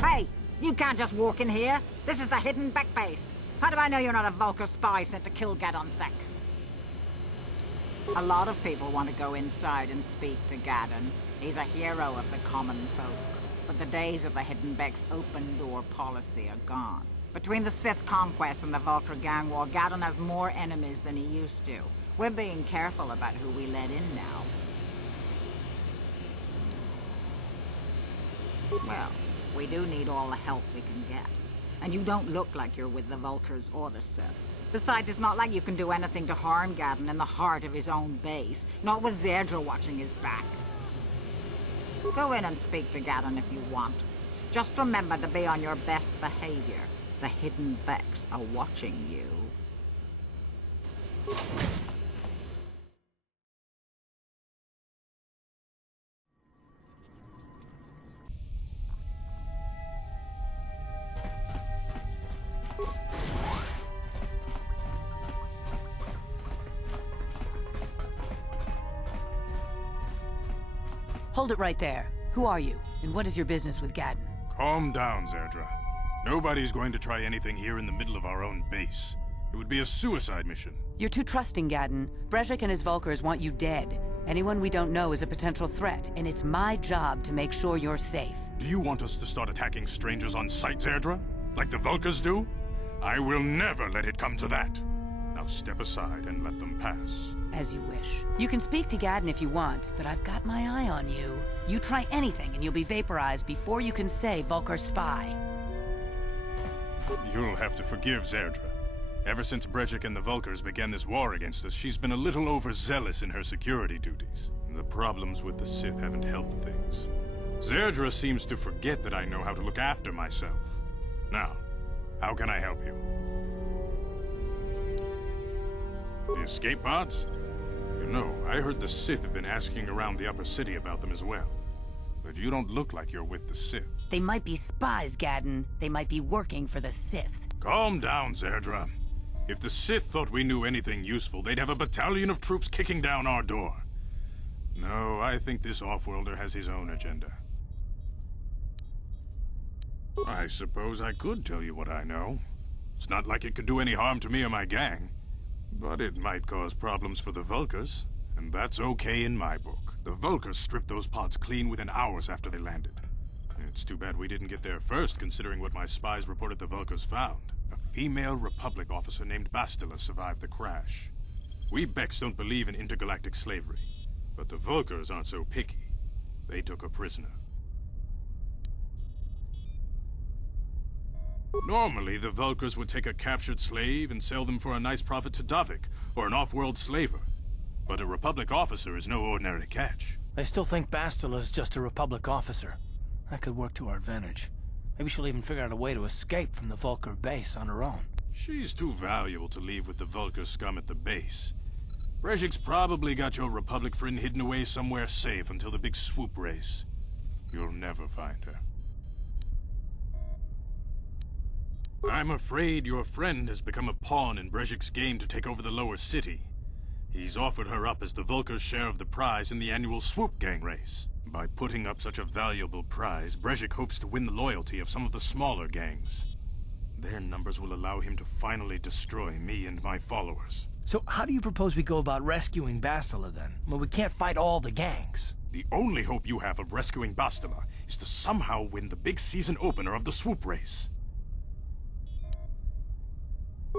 Hey, you can't just walk in here. This is the hidden back base. How do I know you're not a Vulkar spy sent to kill Gadon Thek? A lot of people want to go inside and speak to Gadon. He's a hero of the common folk. But the days of the Hidden Beck's open-door policy are gone. Between the Sith conquest and the Vulkar gang war, Gadon has more enemies than he used to. We're being careful about who we let in now. Well, we do need all the help we can get. And you don't look like you're with the Vulkars or the Sith. Besides, it's not like you can do anything to harm Gadon in the heart of his own base. Not with Zerdra watching his back. Go in and speak to Gadon if you want. Just remember to be on your best behavior. The Hidden Becks are watching you. Hold it right there. Who are you, and what is your business with Gadon? Calm down, Zerdra. Nobody's going to try anything here in the middle of our own base. It would be a suicide mission. You're too trusting, Gadon. Brejik and his Vulkars want you dead. Anyone we don't know is a potential threat, and it's my job to make sure you're safe. Do you want us to start attacking strangers on sight, Zerdra? Like the Vulkars do? I will never let it come to that. Now step aside and let them pass. As you wish. You can speak to Gadon if you want, but I've got my eye on you. You try anything and you'll be vaporized before you can say Vulkar spy. You'll have to forgive Zerdra. Ever since Brejik and the Vulkars began this war against us, she's been a little overzealous in her security duties. The problems with the Sith haven't helped things. Zerdra seems to forget that I know how to look after myself. Now, how can I help you? The escape pods? You know, I heard the Sith have been asking around the upper city about them as well. But you don't look like you're with the Sith. They might be spies, Gadon. They might be working for the Sith. Calm down, Zerdra. If the Sith thought we knew anything useful, they'd have a battalion of troops kicking down our door. No, I think this off-worlder has his own agenda. I suppose I could tell you what I know. It's not like it could do any harm to me or my gang. But it might cause problems for the Vulkars, and that's okay in my book. The Vulkars stripped those pods clean within hours after they landed. It's too bad we didn't get there first, considering what my spies reported the Vulkars found. A female Republic officer named Bastila survived the crash. We Becks don't believe in intergalactic slavery, but the Vulkars aren't so picky. They took her prisoner. Normally, the Vulkars would take a captured slave and sell them for a nice profit to Davik, or an off-world slaver. But a Republic officer is no ordinary catch. I still think Bastila's just a Republic officer. That could work to our advantage. Maybe she'll even figure out a way to escape from the Vulkar base on her own. She's too valuable to leave with the Vulkar scum at the base. Brejik's probably got your Republic friend hidden away somewhere safe until the big swoop race. You'll never find her. I'm afraid your friend has become a pawn in Brejik's game to take over the lower city. He's offered her up as the Vulkar's share of the prize in the annual swoop gang race. By putting up such a valuable prize, Brejik hopes to win the loyalty of some of the smaller gangs. Their numbers will allow him to finally destroy me and my followers. So how do you propose we go about rescuing Bastila then? Well, we can't fight all the gangs. The only hope you have of rescuing Bastila is to somehow win the big season opener of the swoop race.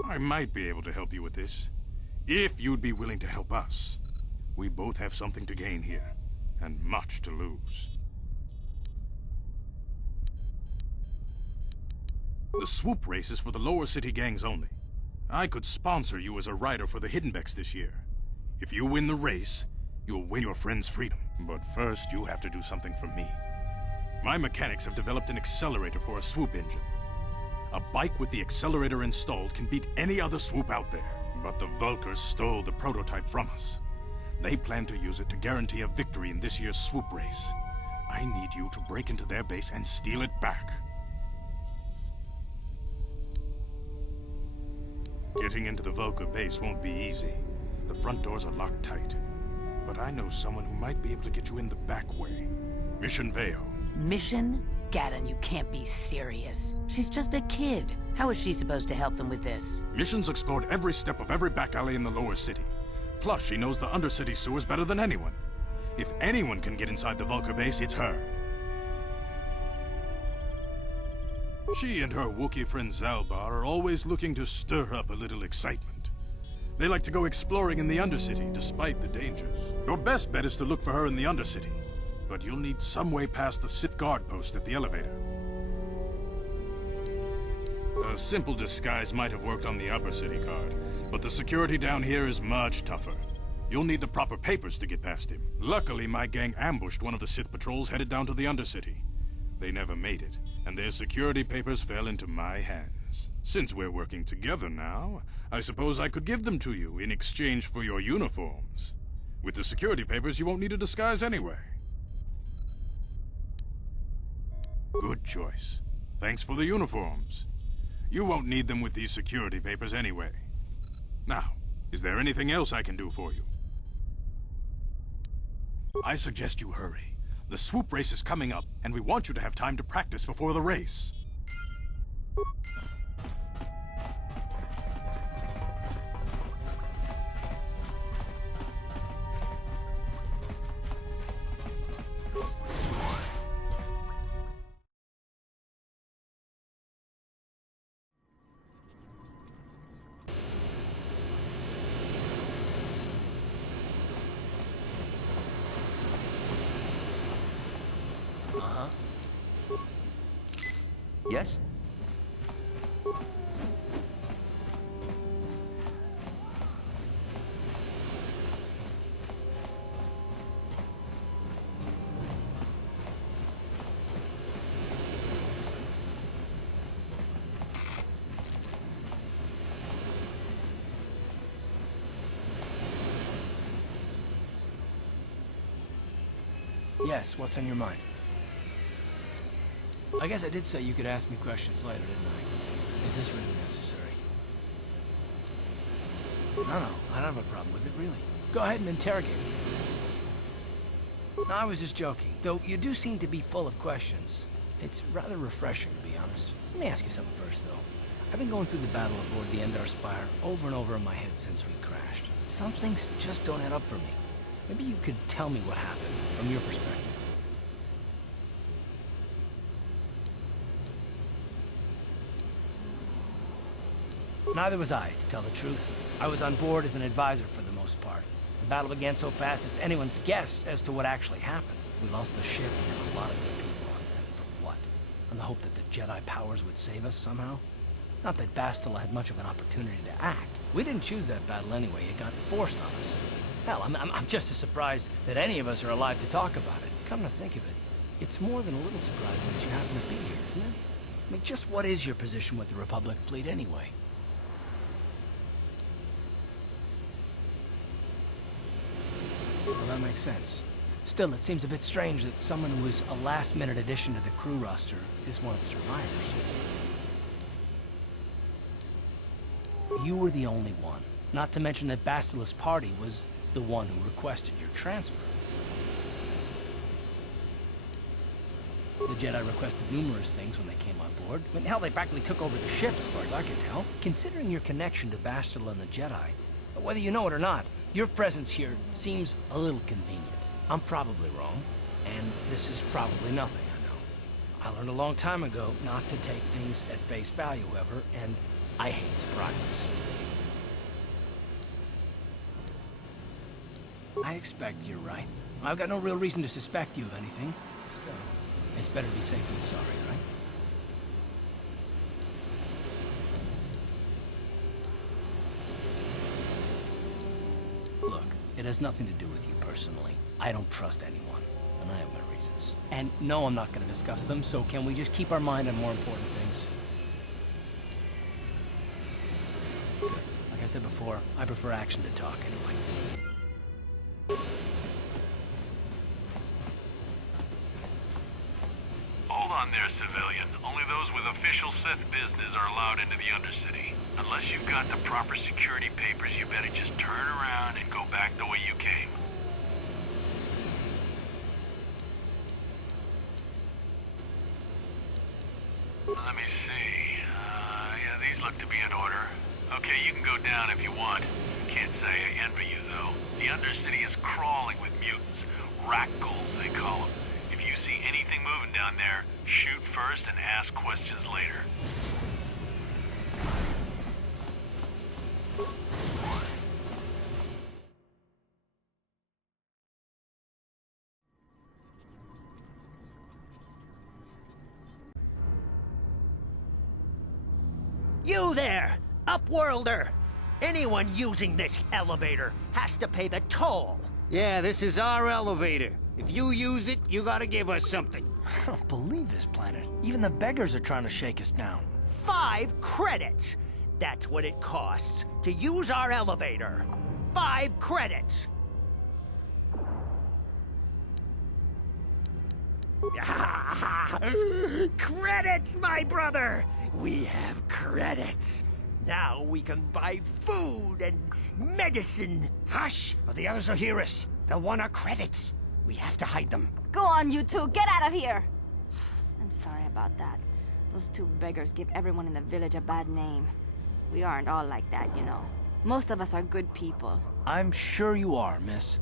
I might be able to help you with this, if you'd be willing to help us. We both have something to gain here, and much to lose. The swoop race is for the lower city gangs only. I could sponsor you as a rider for the Hiddenbecks this year. If you win the race, you'll win your friend's freedom. But first, you have to do something for me. My mechanics have developed an accelerator for a swoop engine. A bike with the accelerator installed can beat any other swoop out there. But the Vulkars stole the prototype from us. They plan to use it to guarantee a victory in this year's swoop race. I need you to break into their base and steal it back. Getting into the Vulkar base won't be easy. The front doors are locked tight. But I know someone who might be able to get you in the back way. Mission Veo. Mission? Gaddon, you can't be serious. She's just a kid. How is she supposed to help them with this? Mission's explored every step of every back alley in the lower city. Plus, she knows the undercity sewers better than anyone. If anyone can get inside the Vulkar base, it's her. She and her Wookiee friend Zalbar are always looking to stir up a little excitement. They like to go exploring in the Undercity, despite the dangers. Your best bet is to look for her in the Undercity, but you'll need some way past the Sith guard post at the elevator. A simple disguise might have worked on the Upper City guard, but the security down here is much tougher. You'll need the proper papers to get past him. Luckily, my gang ambushed one of the Sith patrols headed down to the Undercity. They never made it, and their security papers fell into my hands. Since we're working together now, I suppose I could give them to you in exchange for your uniforms. With the security papers, you won't need a disguise anyway. Good choice. Thanks for the uniforms. You won't need them with these security papers anyway. Now, is there anything else I can do for you? I suggest you hurry. The swoop race is coming up, and we want you to have time to practice before the race. Yes? Yes, what's on your mind? I guess I did say you could ask me questions later, didn't I? Is this really necessary? No, I don't have a problem with it, really. Go ahead and interrogate me. No, I was just joking. Though you do seem to be full of questions. It's rather refreshing, to be honest. Let me ask you something first, though. I've been going through the battle aboard the Endar Spire over and over in my head since we crashed. Some things just don't add up for me. Maybe you could tell me what happened, from your perspective. Neither was I, to tell the truth. I was on board as an advisor for the most part. The battle began so fast it's anyone's guess as to what actually happened. We lost the ship and there were a lot of good people on it. And for what? On the hope that the Jedi powers would save us somehow? Not that Bastila had much of an opportunity to act. We didn't choose that battle anyway. It got forced on us. Hell, I'm just as surprised that any of us are alive to talk about it. Come to think of it, it's more than a little surprising that you happen to be here, isn't it? I mean, just what is your position with the Republic fleet anyway? Well, that makes sense. Still, it seems a bit strange that someone who was a last-minute addition to the crew roster is one of the survivors. You were the only one. Not to mention that Bastila's party was the one who requested your transfer. The Jedi requested numerous things when they came on board. I mean, hell, they practically took over the ship, as far as I could tell. Considering your connection to Bastila and the Jedi, whether you know it or not, your presence here seems a little convenient. I'm probably wrong, and this is probably nothing, I know. I learned a long time ago not to take things at face value, however, and I hate surprises. I expect you're right. I've got no real reason to suspect you of anything. Still, it's better to be safe than sorry, right? Look, it has nothing to do with you personally. I don't trust anyone, and I have my reasons. And no, I'm not going to discuss them, so can we just keep our mind on more important things? Good. Like I said before, I prefer action to talk anyway. Hold on there, civilian. Only those with official Sith business are allowed into the Undercity. Unless you've got the proper security papers, you better just turn around and go back the way you came. Let me see. Yeah, these look to be in order. Okay, you can go down if you want. Can't say I envy you, though. The Undercity is crawling with mutants. Rat-ghouls, they call them. If you see anything moving down there, shoot first and ask questions later. You there, Upworlder! Anyone using this elevator has to pay the toll. Yeah, this is our elevator. If you use it, you gotta give us something. I don't believe this planet. Even the beggars are trying to shake us down. 5 credits! That's what it costs to use our elevator. 5 credits! Credits, my brother! We have credits. Now we can buy food and medicine. Hush, or the others will hear us. They'll want our credits. We have to hide them. Go on, you two. Get out of here. I'm sorry about that. Those 2 beggars give everyone in the village a bad name. We aren't all like that, you know. Most of us are good people. I'm sure you are, miss.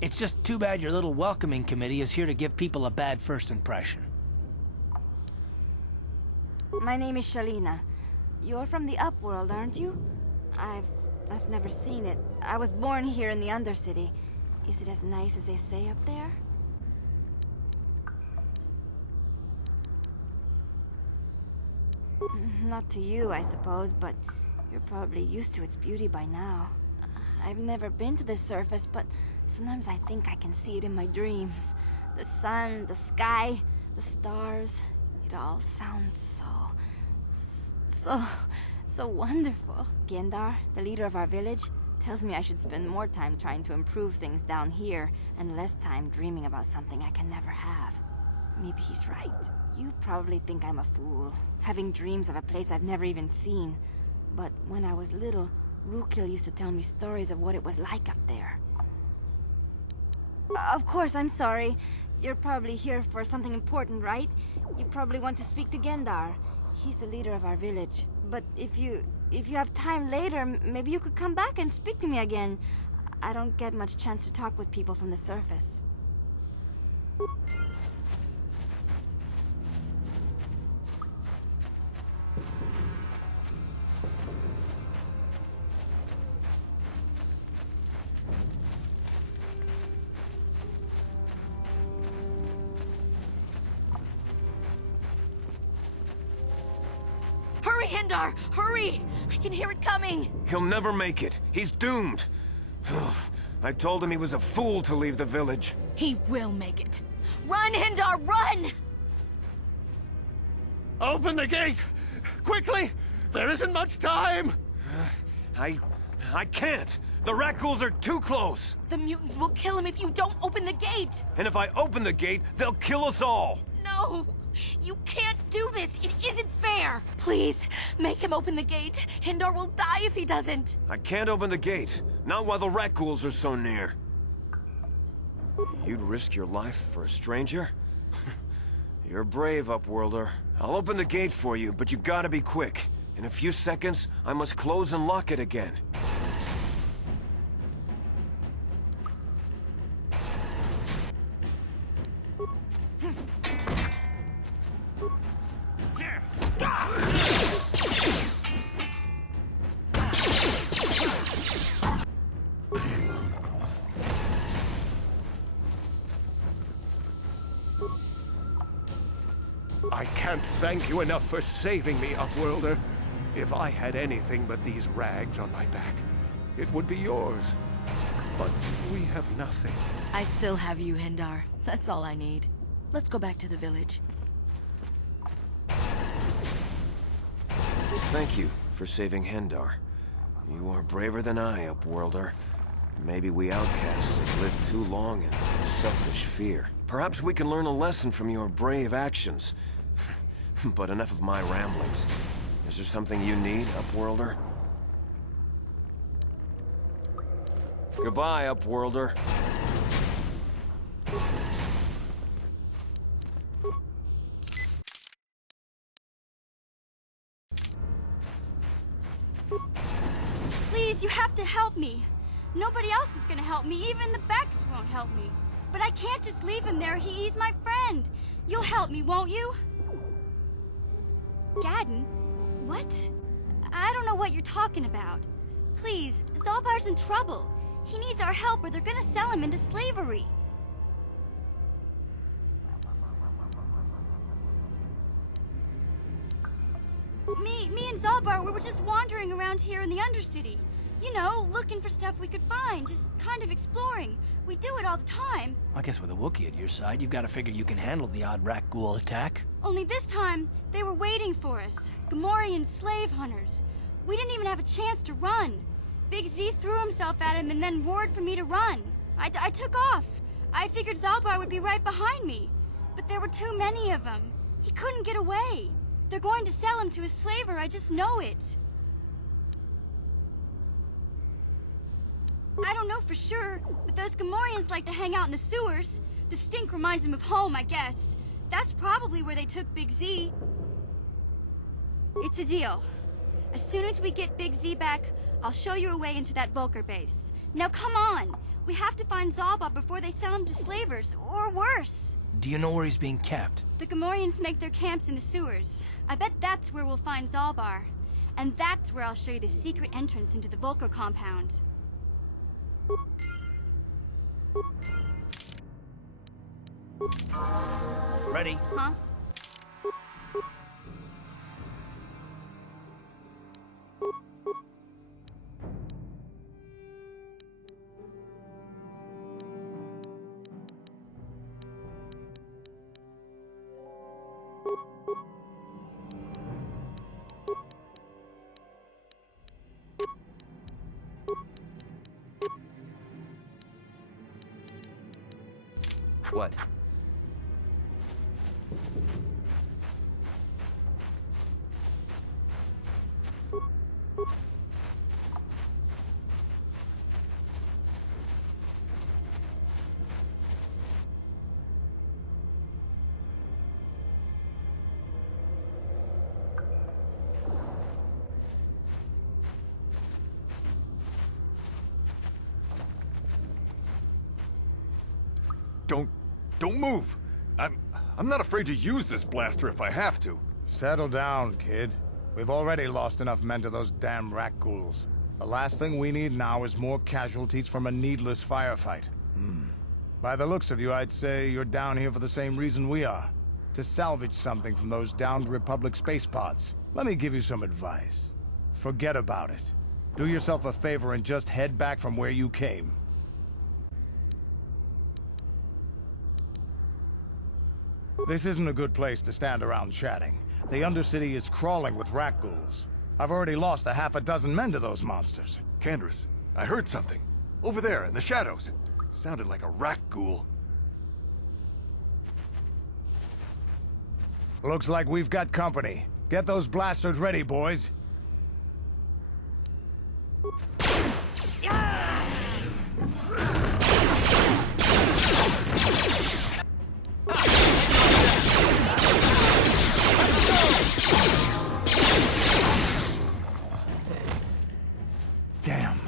It's just too bad your little welcoming committee is here to give people a bad first impression. My name is Shalina. You're from the Upworld, aren't you? I've never seen it. I was born here in the Undercity. Is it as nice as they say up there? Not to you, I suppose, but you're probably used to its beauty by now. I've never been to the surface, but sometimes I think I can see it in my dreams. The sun, the sky, the stars. It all sounds so wonderful. Gendar, the leader of our village, tells me I should spend more time trying to improve things down here and less time dreaming about something I can never have. Maybe he's right. You probably think I'm a fool, having dreams of a place I've never even seen. But when I was little, Rukil used to tell me stories of what it was like up there. Of course, I'm sorry. You're probably here for something important, right? You probably want to speak to Gendar. He's the leader of our village. But if you have time later, maybe you could come back and speak to me again. I don't get much chance to talk with people from the surface. Hurry, Hindar! Hurry! I can hear it coming! He'll never make it. He's doomed. I told him he was a fool to leave the village. He will make it. Run, Hindar, run! Open the gate! Quickly! There isn't much time! I can't. The rat-ghouls are too close. The mutants will kill him if you don't open the gate! And if I open the gate, they'll kill us all. No! You can't do this! It isn't fair! Please, make him open the gate. Hindar will die if he doesn't. I can't open the gate. Not while the rat-ghouls are so near. You'd risk your life for a stranger? You're brave, Upworlder. I'll open the gate for you, but you gotta be quick. In a few seconds, I must close and lock it again. I can't thank you enough for saving me, Upworlder. If I had anything but these rags on my back, it would be yours. But we have nothing. I still have you, Hindar. That's all I need. Let's go back to the village. Thank you for saving Hendar. You are braver than I, Upworlder. Maybe we outcasts have lived too long in selfish fear. Perhaps we can learn a lesson from your brave actions. But enough of my ramblings. Is there something you need, Upworlder? Goodbye, Upworlder. Please, you have to help me. Nobody else is gonna help me. Even the Becks won't help me. But I can't just leave him there. He's my friend. You'll help me, won't you? Gadden? What? I don't know what you're talking about. Please, Zalbar's in trouble. He needs our help or they're gonna sell him into slavery. Me and Zalbar, we were just wandering around here in the Undercity. You know, looking for stuff we could find, just kind of exploring. We do it all the time. I guess with a Wookiee at your side, you've got to figure you can handle the odd rat ghoul attack. Only this time, they were waiting for us. Gamorrean slave hunters. We didn't even have a chance to run. Big Z threw himself at him and then roared for me to run. I took off. I figured Zalbar would be right behind me. But there were too many of them. He couldn't get away. They're going to sell him to a slaver, I just know it. I don't know for sure, but those Gamorreans like to hang out in the sewers. The stink reminds them of home, I guess. That's probably where they took Big Z. It's a deal. As soon as we get Big Z back, I'll show you a way into that Vulcar base. Now come on! We have to find Zalbar before they sell him to slavers, or worse. Do you know where he's being kept? The Gamorreans make their camps in the sewers. I bet that's where we'll find Zalbar. And that's where I'll show you the secret entrance into the Vulcar compound. Ready? Huh? What? Don't move! I'm not afraid to use this blaster if I have to. Settle down, kid. We've already lost enough men to those damn rat ghouls. The last thing we need now is more casualties from a needless firefight. By the looks of you, I'd say you're down here for the same reason we are. To salvage something from those downed Republic space pods. Let me give you some advice. Forget about it. Do yourself a favor and just head back from where you came. This isn't a good place to stand around chatting. The Undercity is crawling with rat ghouls. I've already lost a half a dozen men to those monsters. Candace, I heard something. Over there, in the shadows. Sounded like a rat ghoul. Looks like we've got company. Get those blasters ready, boys. Damn.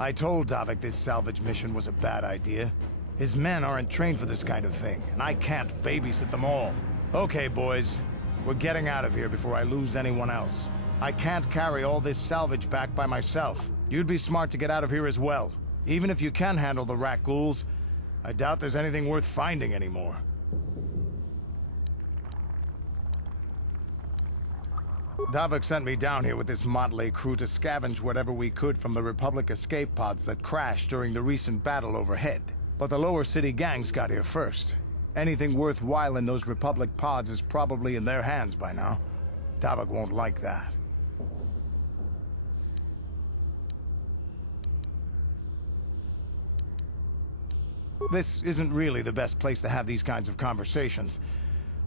I told Davik this salvage mission was a bad idea. His men aren't trained for this kind of thing, and I can't babysit them all. Okay, boys. We're getting out of here before I lose anyone else. I can't carry all this salvage back by myself. You'd be smart to get out of here as well. Even if you can handle the rat ghouls, I doubt there's anything worth finding anymore. Davik sent me down here with this motley crew to scavenge whatever we could from the Republic escape pods that crashed during the recent battle overhead. But the lower city gangs got here first. Anything worthwhile in those Republic pods is probably in their hands by now. Davik won't like that. This isn't really the best place to have these kinds of conversations,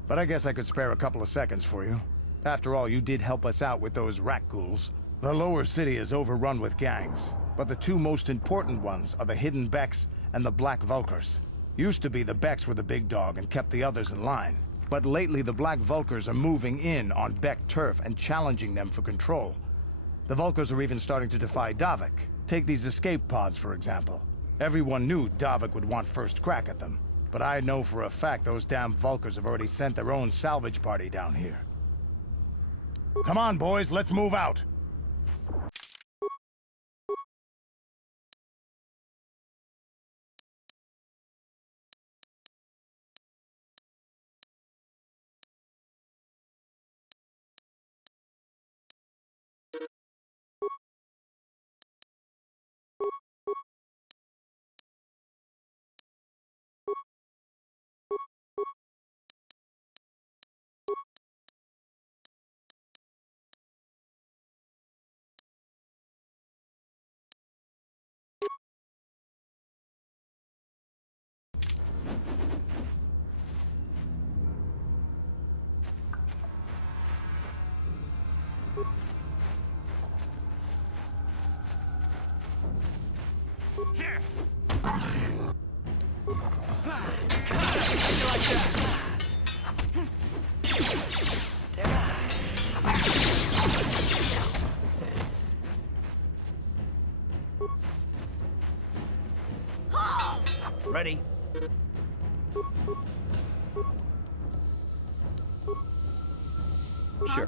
but I guess I could spare a couple of seconds for you. After all, you did help us out with those rat ghouls. The lower city is overrun with gangs, but the two most important ones are the Hidden Becks and the Black Vulkars. Used to be the Becks were the big dog and kept the others in line, but lately the Black Vulkars are moving in on Beck turf and challenging them for control. The Vulkars are even starting to defy Davik. Take these escape pods, for example. Everyone knew Davik would want first crack at them, but I know for a fact those damn Vulkars have already sent their own salvage party down here. Come on, boys, let's move out! Ready? Sure.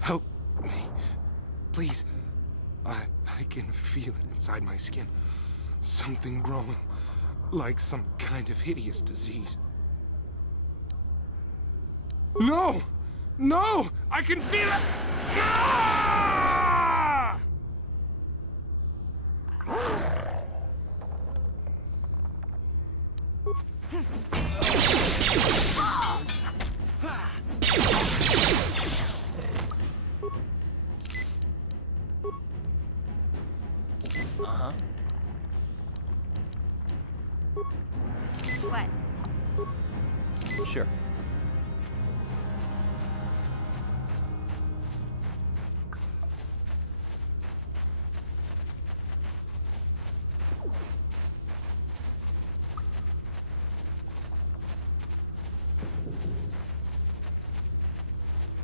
Help me. Please. I can feel it inside my skin. Something growing. Like some kind of hideous disease. No! No! I can feel it! Ah! Uh-huh. What? Sure.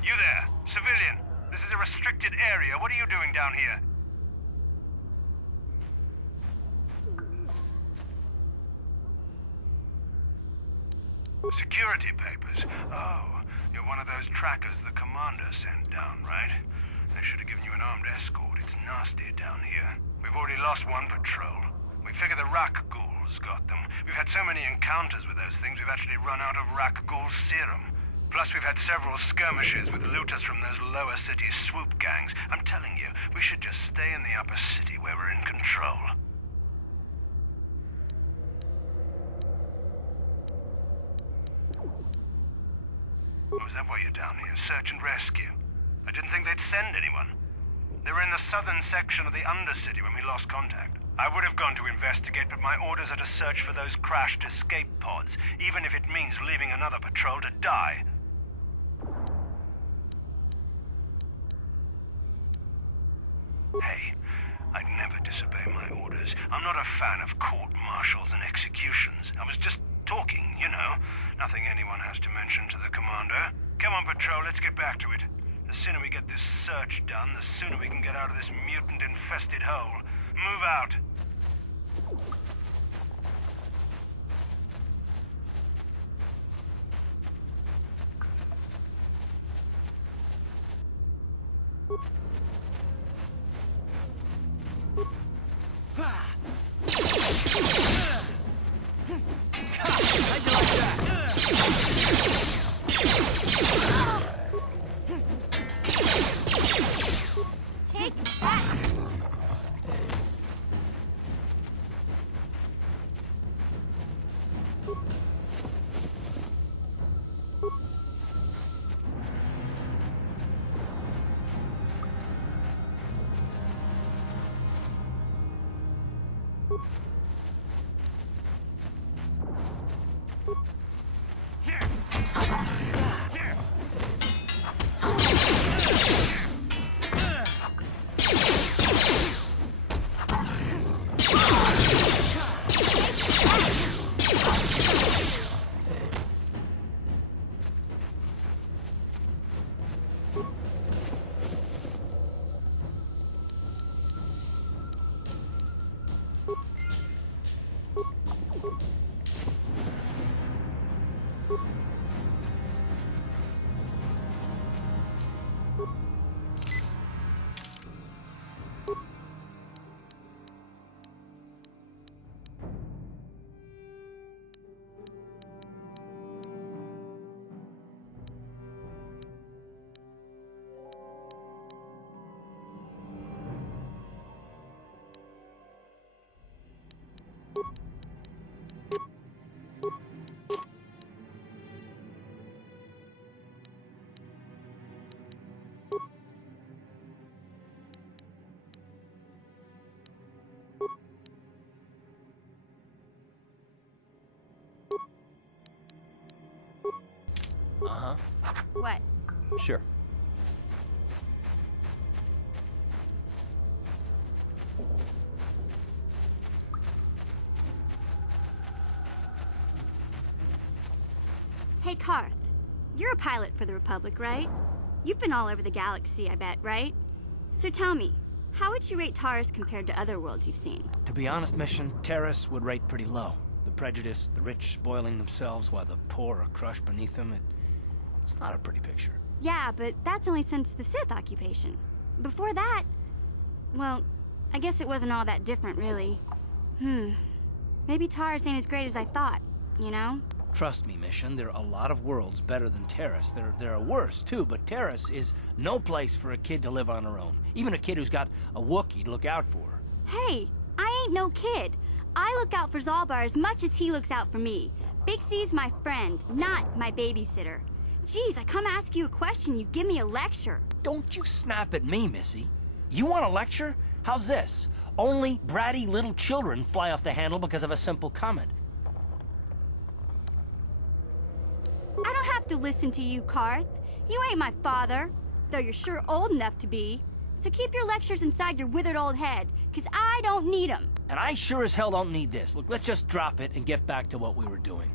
You there, civilian. This is a restricted area. What are you doing down here? Security papers? Oh, you're one of those trackers the commander sent down, right? They should have given you an armed escort. It's nasty down here. We've already lost one patrol. We figure the Rak ghouls got them. We've had so many encounters with those things, we've actually run out of Rak ghoul serum. Plus, we've had several skirmishes with looters from those lower city swoop gangs. I'm telling you, we should just stay in the upper city where we're in control. Oh, is that why you're down here? Search and rescue? I didn't think they'd send anyone. They were in the southern section of the Undercity when we lost contact. I would have gone to investigate, but my orders are to search for those crashed escape pods, even if it means leaving another patrol to die. Hey, I'd never disobey my orders. I'm not a fan of court-martials and executions. I was just talking, you know. Nothing anyone has to mention to the commander. Come on, patrol, let's get back to it. The sooner we get this search done, the sooner we can get out of this mutant-infested hole. Move out. How'd you like that? Take that! Uh-huh. What? Sure. Hey, Karth. You're a pilot for the Republic, right? You've been all over the galaxy, I bet, right? So tell me, how would you rate Taurus compared to other worlds you've seen? To be honest, Mission, Terrace would rate pretty low. The prejudice, the rich spoiling themselves while the poor are crushed beneath them, it's not a pretty picture. Yeah, but that's only since the Sith occupation. Before that, well, I guess it wasn't all that different, really. Maybe Taurus ain't as great as I thought, you know? Trust me, Mission, there are a lot of worlds better than Terrace. There are worse, too, but Terrace is no place for a kid to live on her own. Even a kid who's got a Wookiee to look out for. Hey, I ain't no kid. I look out for Zalbar as much as he looks out for me. Big C's my friend, not my babysitter. Geez, I come ask you a question, you give me a lecture. Don't you snap at me, Missy. You want a lecture? How's this? Only bratty little children fly off the handle because of a simple comment. I don't have to listen to you, Karth. You ain't my father, though you're sure old enough to be. So keep your lectures inside your withered old head, 'cause I don't need 'em. And I sure as hell don't need this. Look, let's just drop it and get back to what we were doing.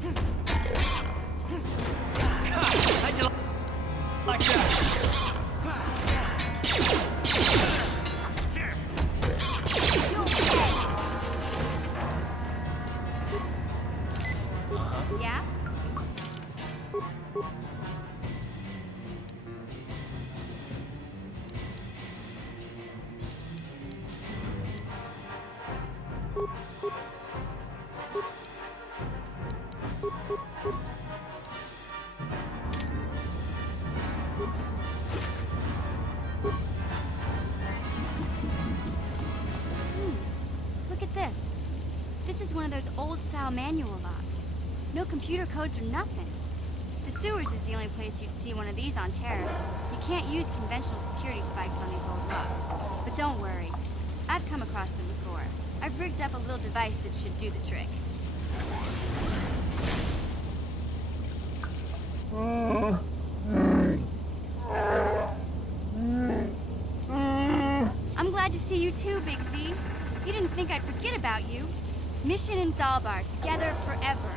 How'd you like that? Yeah? Look at this. This is one of those old-style manual locks. No computer codes or nothing. The sewers is the only place you'd see one of these on Terrace. You can't use conventional security spikes on these old locks. But don't worry. I've come across them before. I've rigged up a little device that should do the trick. I'm glad to see you too, Big Z. You didn't think I'd forget about you. Mission and Zalbar, together forever.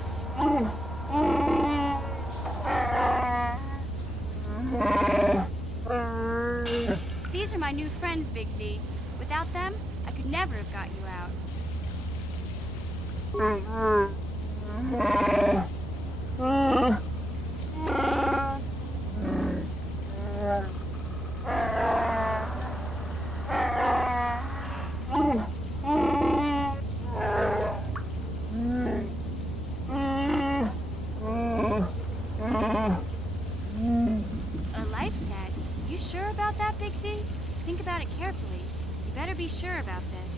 These are my new friends, Big Z. Without them, I could never have got you out. A life debt? You sure about that, Big Z? Think about it carefully. You better be sure about this.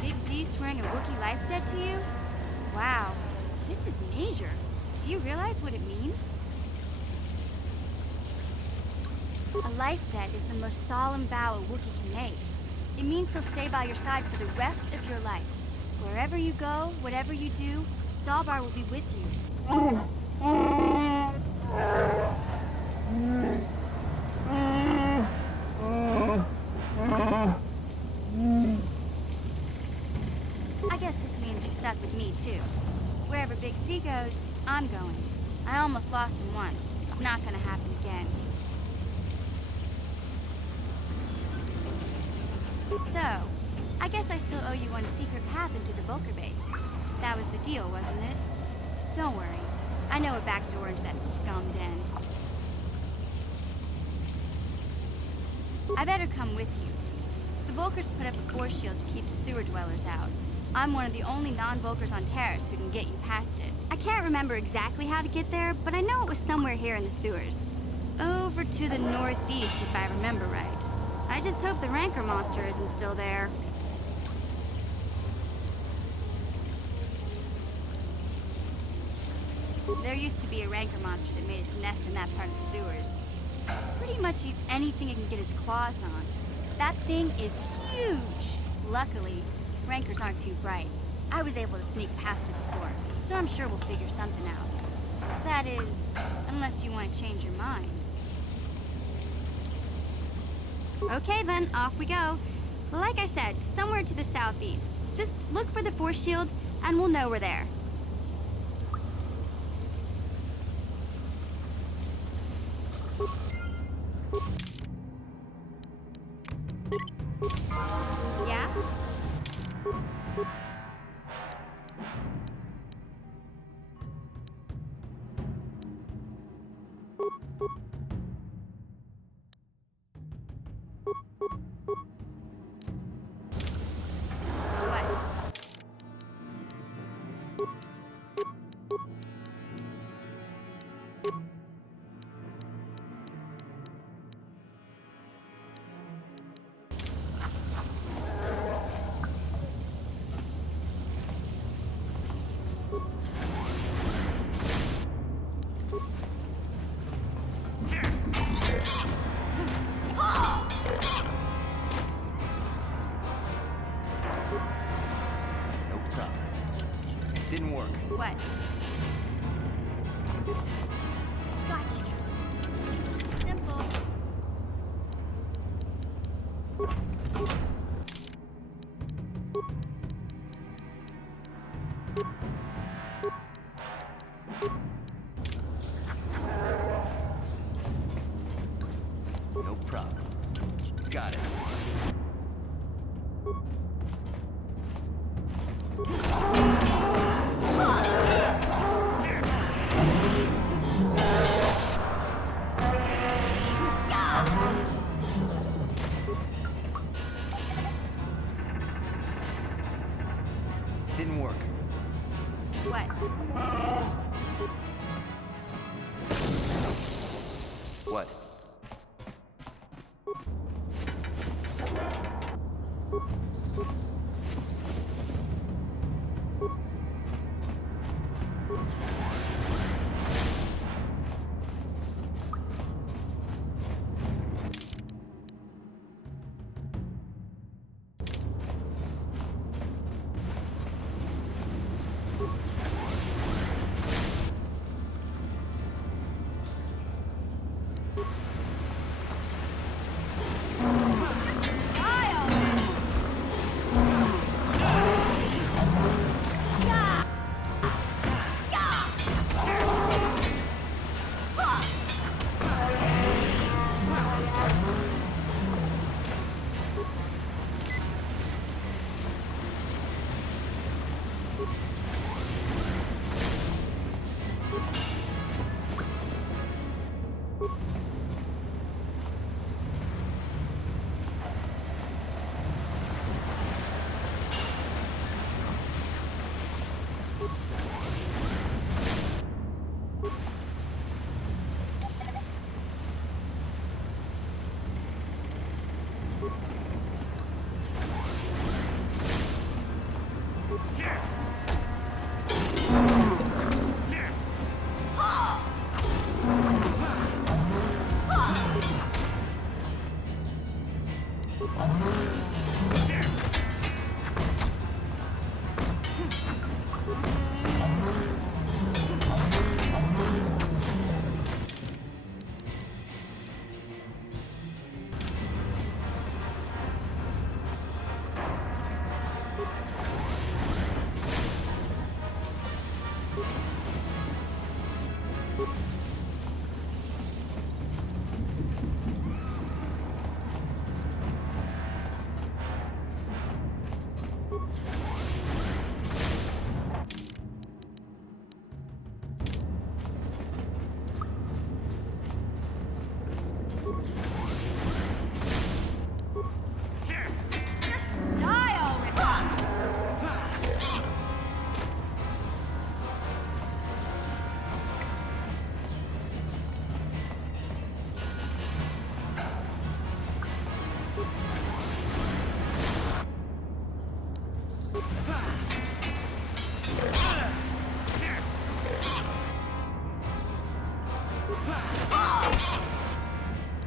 Big Z swearing a Wookiee life debt to you? Wow, this is major. Do you realize what it means? A life debt is the most solemn vow a Wookiee can make. It means he'll stay by your side for the rest of your life. Wherever you go, whatever you do, Zalbar will be with you. I guess this means you're stuck with me, too. Wherever Big Z goes, I'm going. I almost lost him once. It's not gonna happen again. So, I guess I still owe you one secret path into the Vulcar base. That was the deal, wasn't it? Don't worry. I know a back door into that scum den. I better come with you. The Vulcars put up a force shield to keep the sewer dwellers out. I'm one of the only non-Vulcars on Terrace who can get you past it. I can't remember exactly how to get there, but I know it was somewhere here in the sewers. Over to the northeast, if I remember right. I just hope the Rancor monster isn't still there. There used to be a Rancor monster that made its nest in that part of the sewers. Pretty much eats anything it can get its claws on. That thing is huge! Luckily, Rancors aren't too bright. I was able to sneak past it before, so I'm sure we'll figure something out. That is, unless you want to change your mind. Okay then, off we go. Like I said, somewhere to the southeast. Just look for the force shield, and we'll know we're there. Yeah? No problem. Got it. Didn't work. What? What?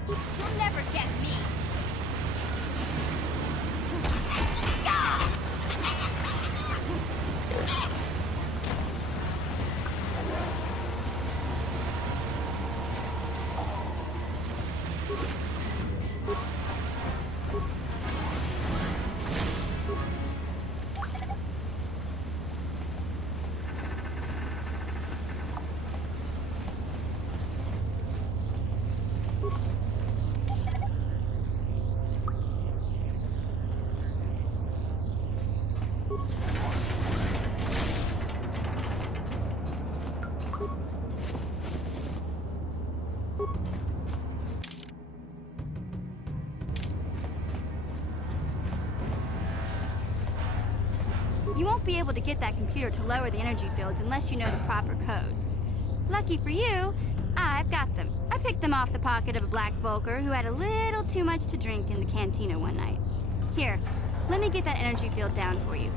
You'll never get me. You won't be able to get that computer to lower the energy fields unless you know the proper codes. Lucky for you, I've got them. I picked them off the pocket of a black Volker who had a little too much to drink in the cantina one night. Here, let me get that energy field down for you.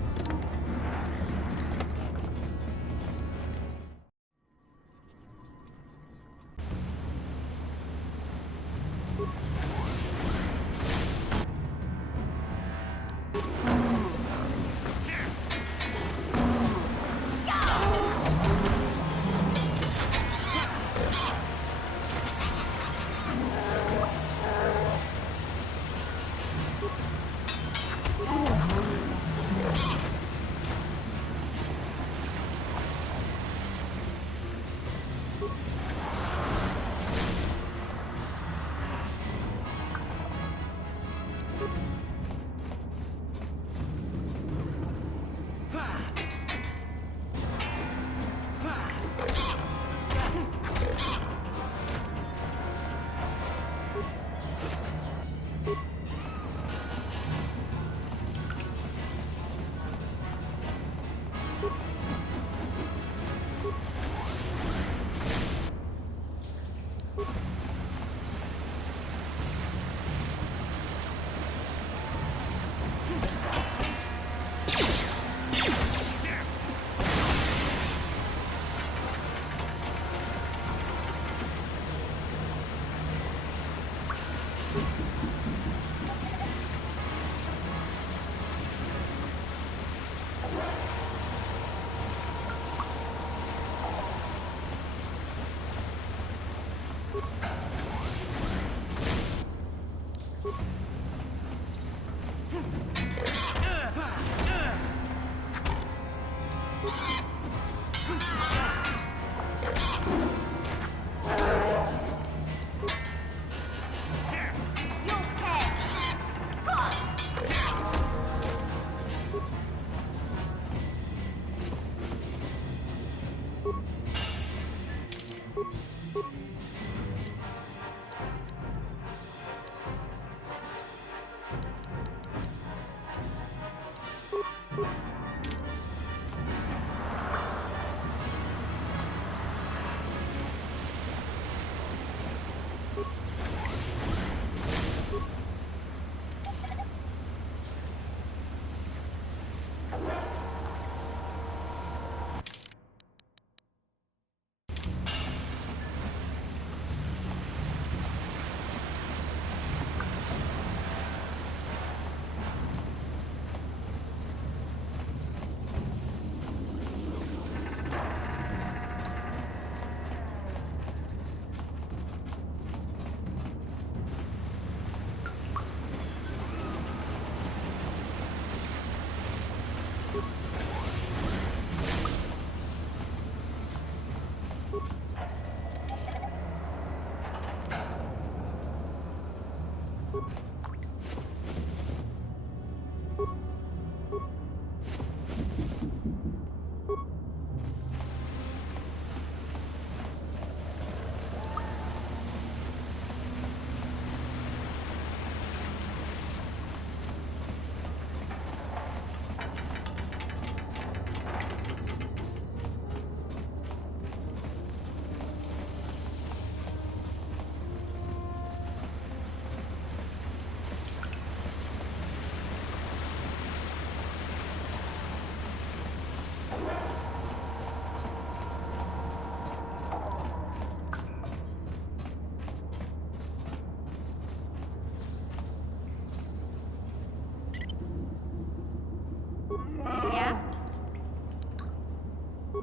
Yeah?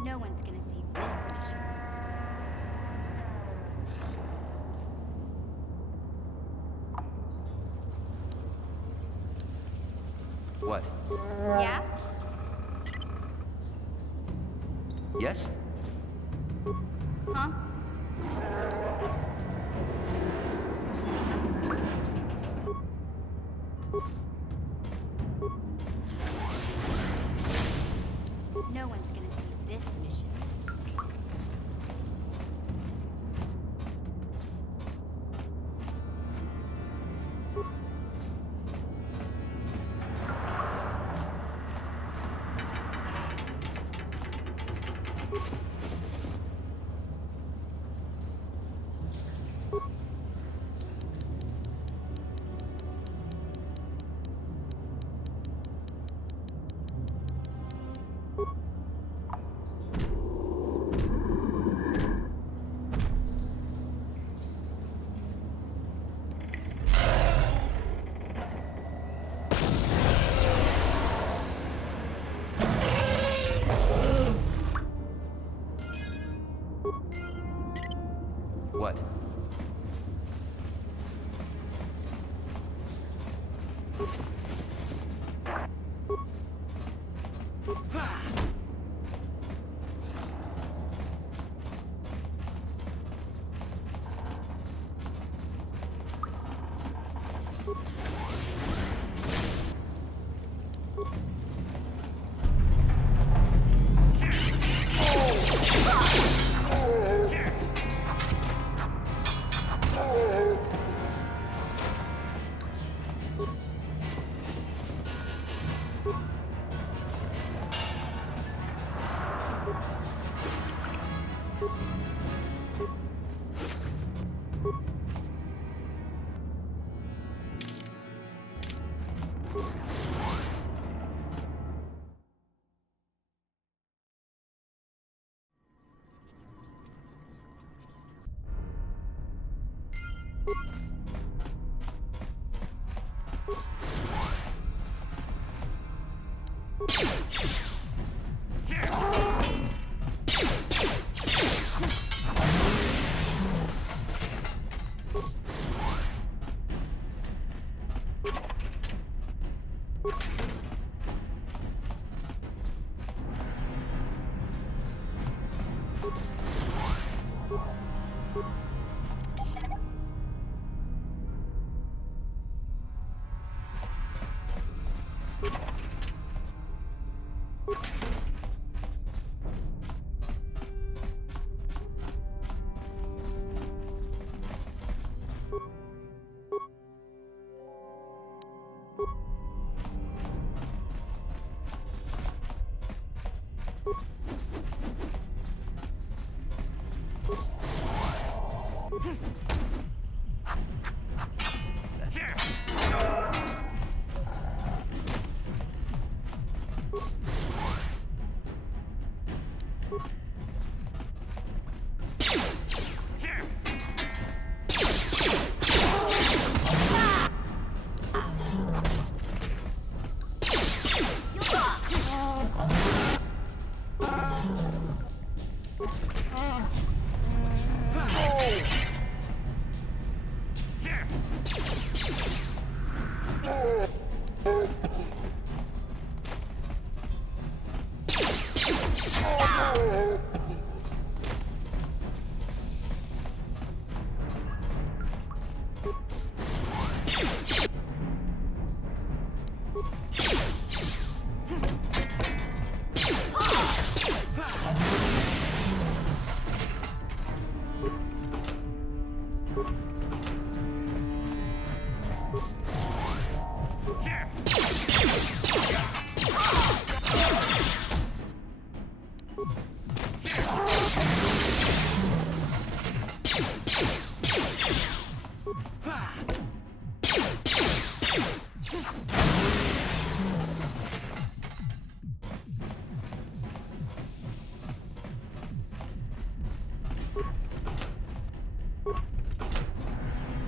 No one's gonna see this mission. What? Yeah? Yes? Huh? No one's gonna see this mission. What?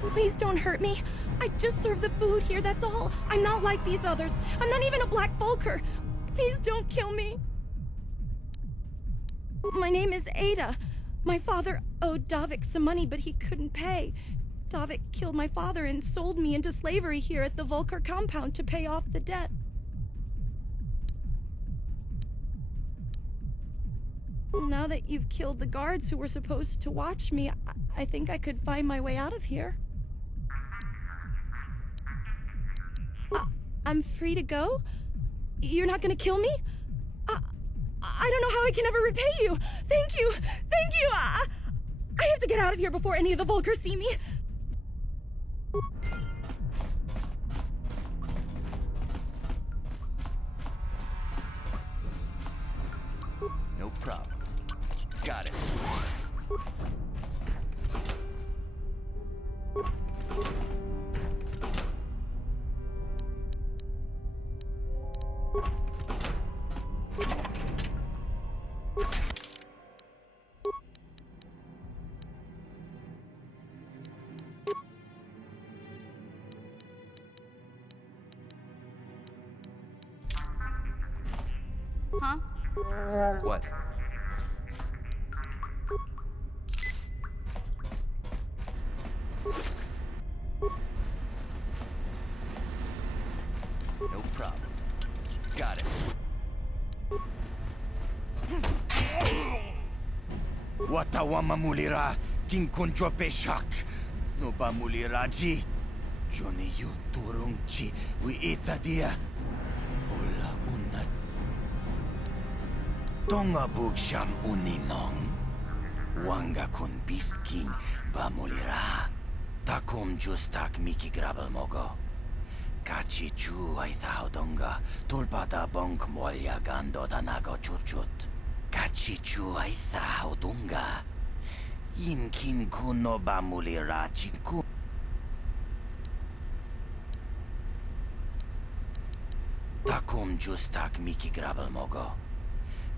Please don't hurt me. I just serve the food here, that's all. I'm not like these others. I'm not even a Black Vulcar. Please don't kill me. My name is Ada. My father owed Davik some money, but he couldn't pay. Davik killed my father and sold me into slavery here at the Vulcar compound to pay off the debt. Now that you've killed the guards who were supposed to watch me, I think I could find my way out of here. I'm free to go? You're not gonna kill me? I don't know how I can ever repay you. Thank you. Thank you. I have to get out of here before any of the Vulcars see me. No problem. Got it. Huh? What? No problem. Got it. Watawa mamulira kinkunjo peshak. No ba muliraji. Johnny yun turungchi wi itadia. Ola unat. Tonga bugsham uninong. Wanga kun beast king ba mulira. Takum justak miki grabal mogo. Kachichu ay thaudonga, tulpada bonk molya gando danago chuchut. Kachichu ay thaudonga. Yinkin kuno bamulira chinku. Takum justak miki grabel mogo.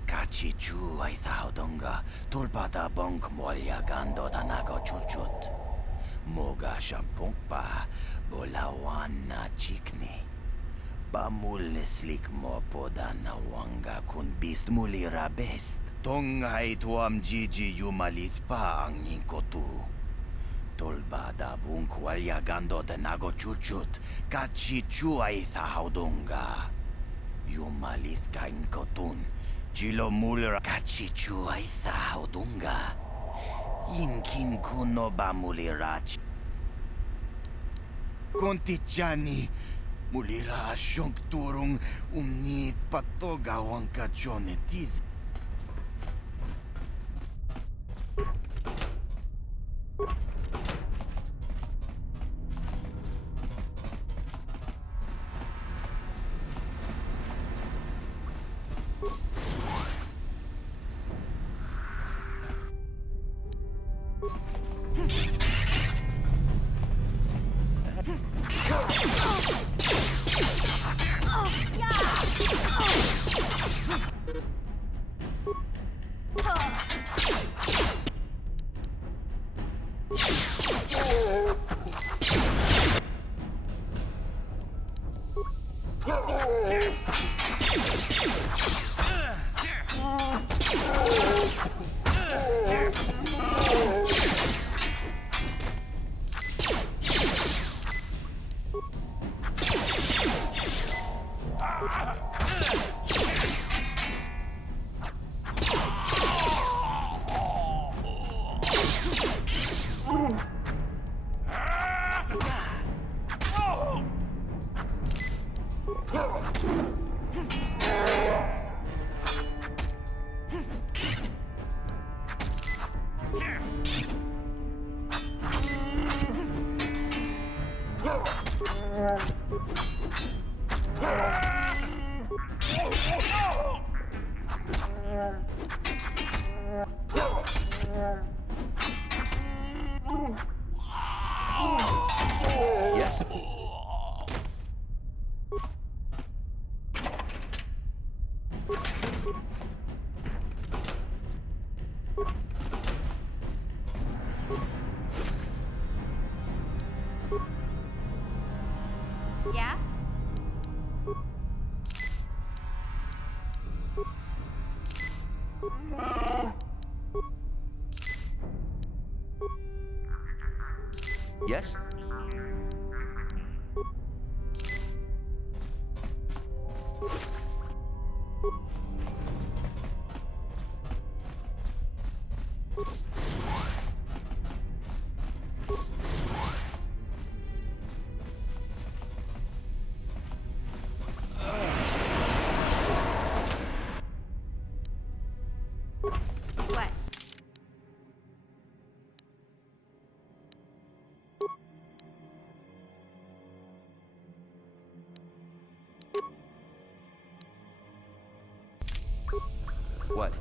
Kachichu ay thaudonga, tulpada bonk molya gando danago chuchut. Moga shampungpa, bolawan na chikni. Bamul slik mo poda na wanga kun bist mulira best. Tonghay tuam jiji yumalit pa ang ninkotu. Tolbada bunk walyagando de nago chuchut, kachichu ay thaudonga. Yumalit ka inkotun, chilo mulira kachichu ay thaudonga. Yinkin kuno bamulirach. Kontichani, mulira asyong turong umni patogawang kachonetiz. Yes? Yeah? Yes? What? What?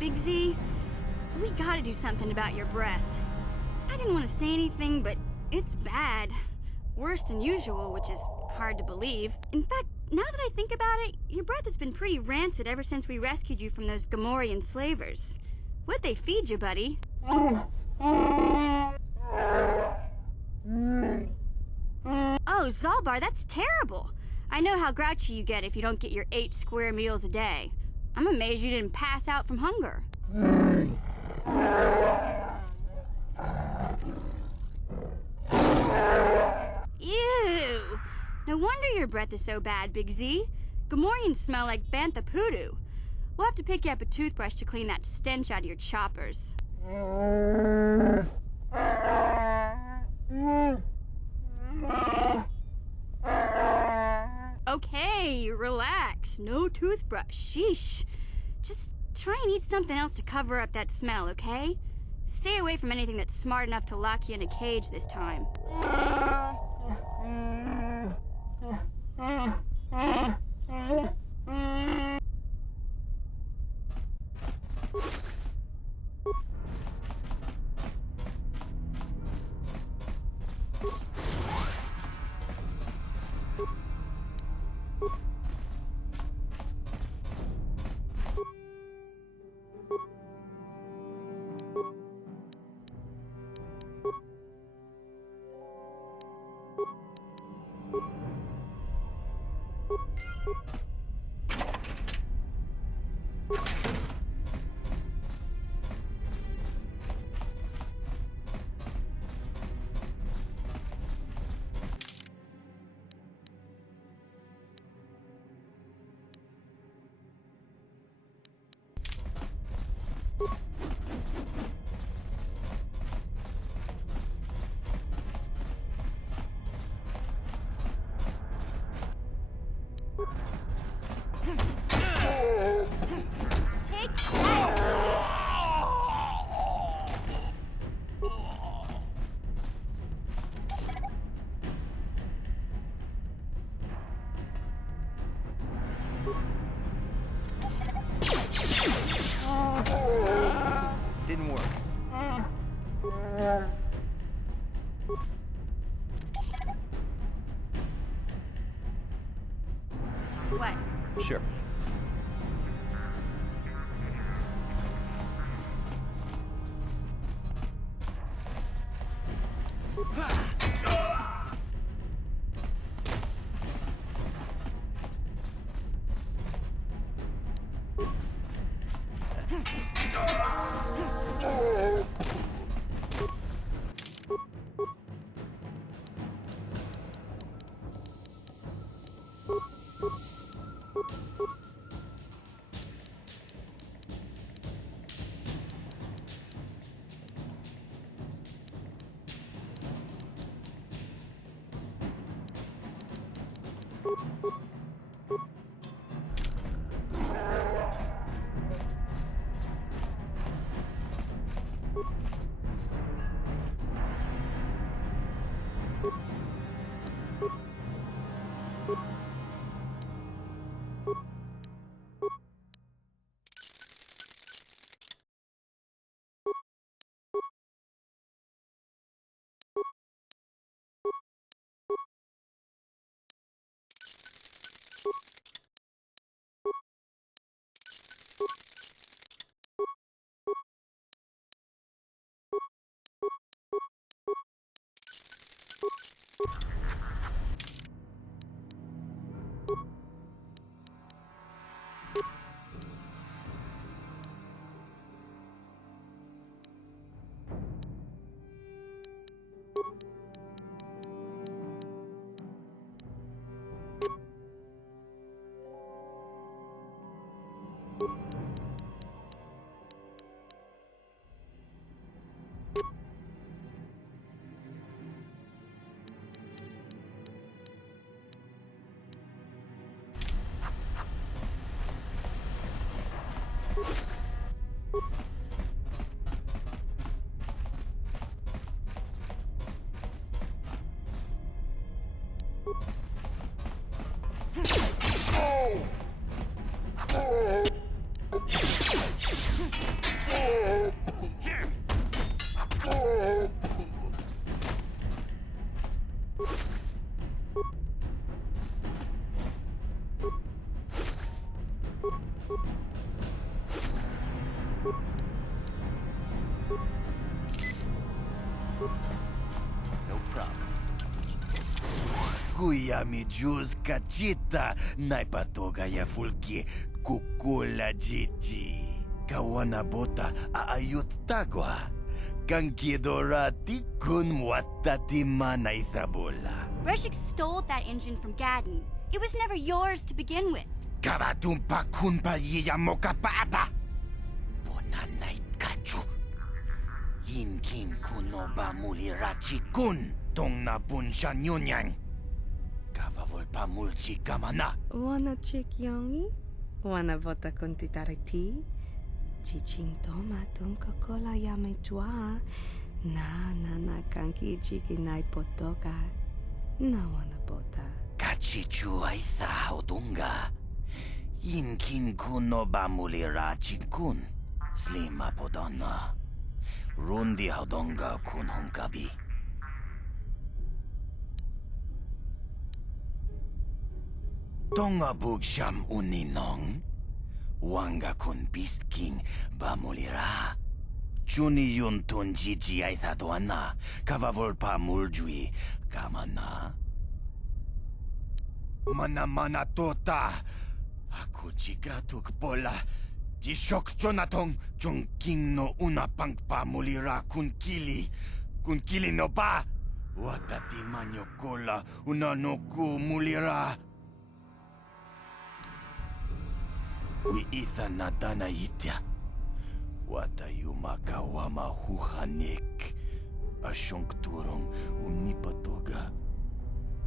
Big Z, we gotta do something about your breath. I didn't want to say anything, but it's bad. Worse than usual, which is hard to believe. In fact, now that I think about it, your breath has been pretty rancid ever since we rescued you from those Gamorrean slavers. What'd they feed you, buddy? Oh, Zalbar, that's terrible. I know how grouchy you get if you don't get your 8 square meals a day. I'm amazed you didn't pass out from hunger. Ew! No wonder your breath is so bad, Big Z. Gamorreans smell like bantha poodoo. We'll have to pick you up a toothbrush to clean that stench out of your choppers. Okay, relax. No toothbrush. Sheesh. Just try and eat something else to cover up that smell, okay? Stay away from anything that's smart enough to lock you in a cage this time. Take that! Didn't work. What? Sure. No problem. Kuya mi juz kachita naipatoga ya fulki kukula jiji. Kawana bota aayut tagwa. Kankidora tikun watati mana ithabola. Reshik stole that engine from Gadden. It was never yours to begin with. Kavatumpa kunpa yiyamoka paata. Bonanay kachu. Yinkin kunoba mulirachi kun. Tong na bunsha nyunyang. Kavavol pa mulchi kamana. Wanna chick yongi? Wanna vota con titariti? Chiching toma tunka kola yame chua. Na kanki chiki nai potoka. Na wanna bota. Kachichu aitha odunga. Yinkin kunoba mulirachi kun. Slima podonna. Rundi hodonga kun honkabi. Tonga bugsham uninong. Wanga kun beast king bamulira. Chuni yun tun jiji aitha doana. Kavavol muljui kamana. Mana tota. Aku jigratuk pola. Jishok Jonatong Jong king no una pang mulira kun kili. Kun kili no ba. Watati manyo kola una no ku mulira. Wi ita nadana itya. Wata yumaka wama huhanik. Asyong turong umnipatoga.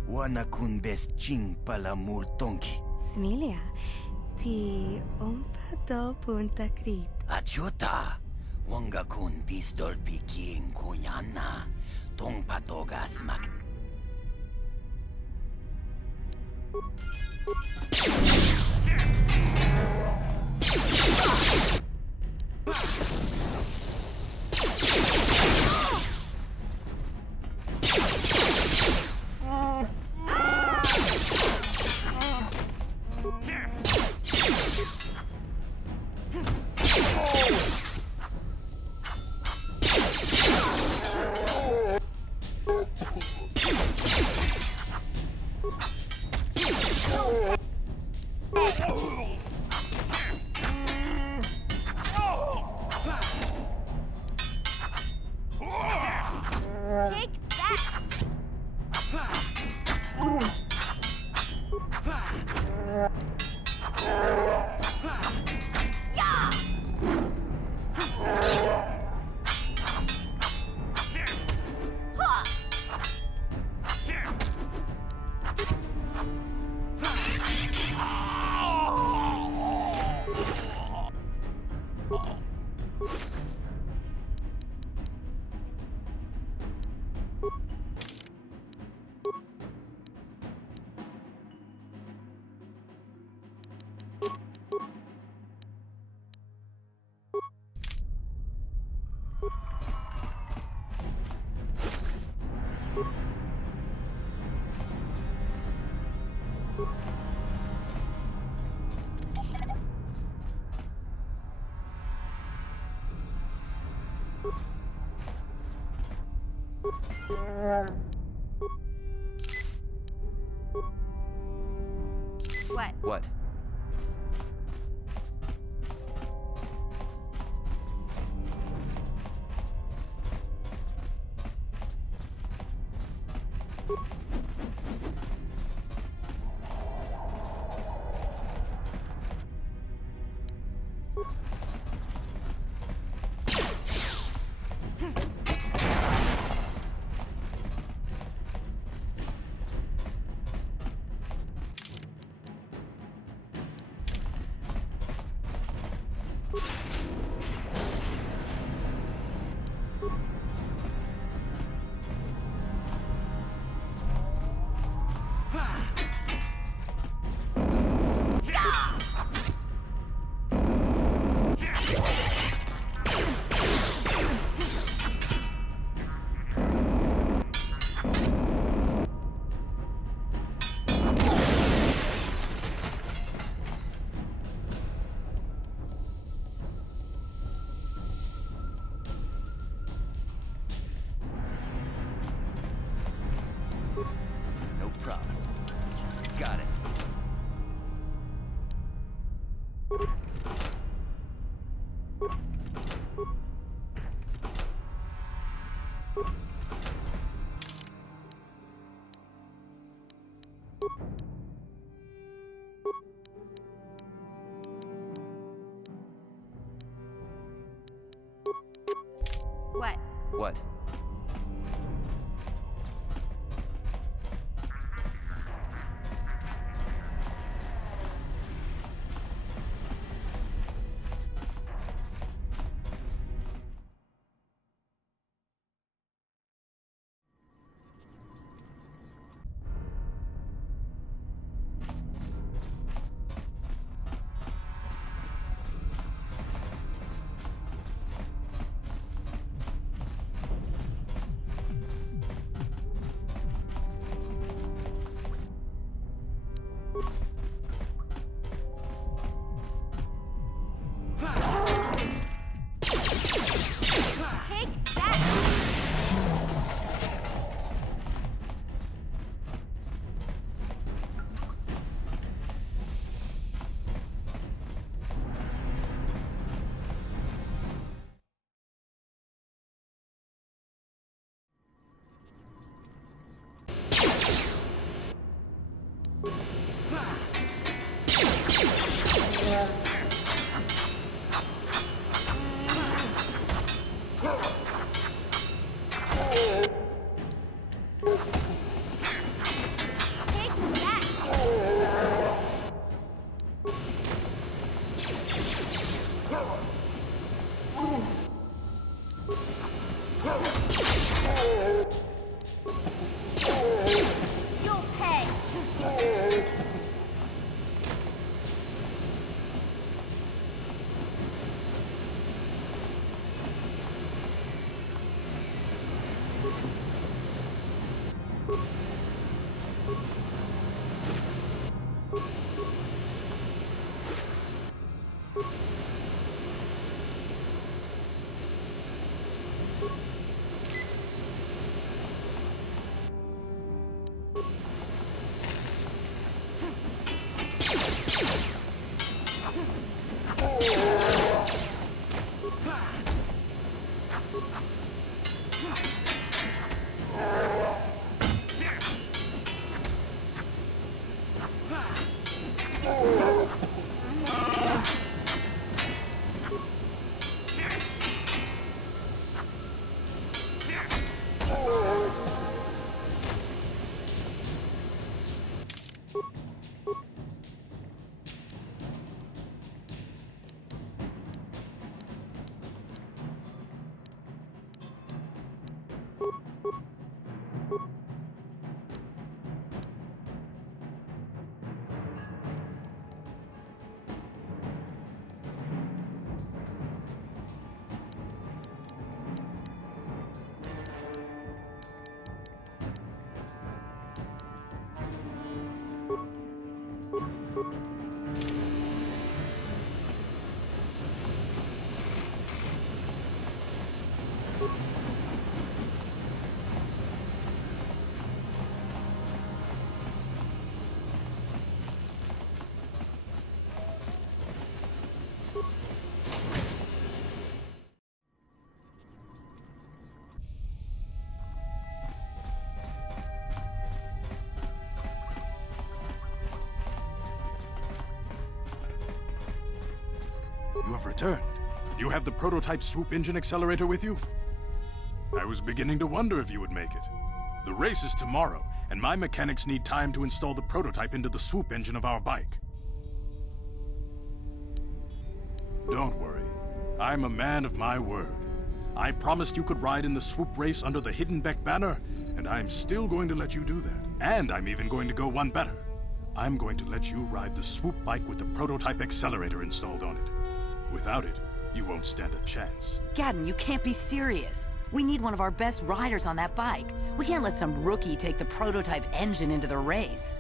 Wana kun best ching pala multongi. Smilia, ti ompato punta crit. Achuta. Wanga kun pistol piking kunyana. Tong patoga smak. Take that! Yeah! What? What? No problem. Got it. What? What? Take that! You'll pay! You have returned. You have the prototype swoop engine accelerator with you? I was beginning to wonder if you would make it. The race is tomorrow, and my mechanics need time to install the prototype into the swoop engine of our bike. Don't worry. I'm a man of my word. I promised you could ride in the swoop race under the Hidden Beck banner, and I'm still going to let you do that. And I'm even going to go one better. I'm going to let you ride the swoop bike with the prototype accelerator installed on it. Without it, you won't stand a chance. Gaddon, you can't be serious. We need one of our best riders on that bike. We can't let some rookie take the prototype engine into the race.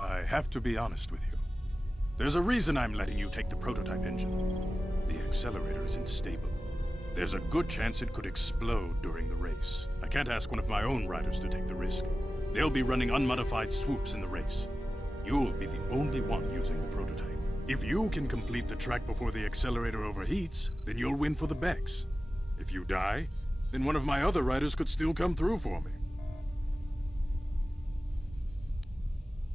I have to be honest with you. There's a reason I'm letting you take the prototype engine. The accelerator is unstable. There's a good chance it could explode during the race. I can't ask one of my own riders to take the risk. They'll be running unmodified swoops in the race. You'll be the only one using the prototype. If you can complete the track before the accelerator overheats, then you'll win for the Bex. If you die, then one of my other riders could still come through for me.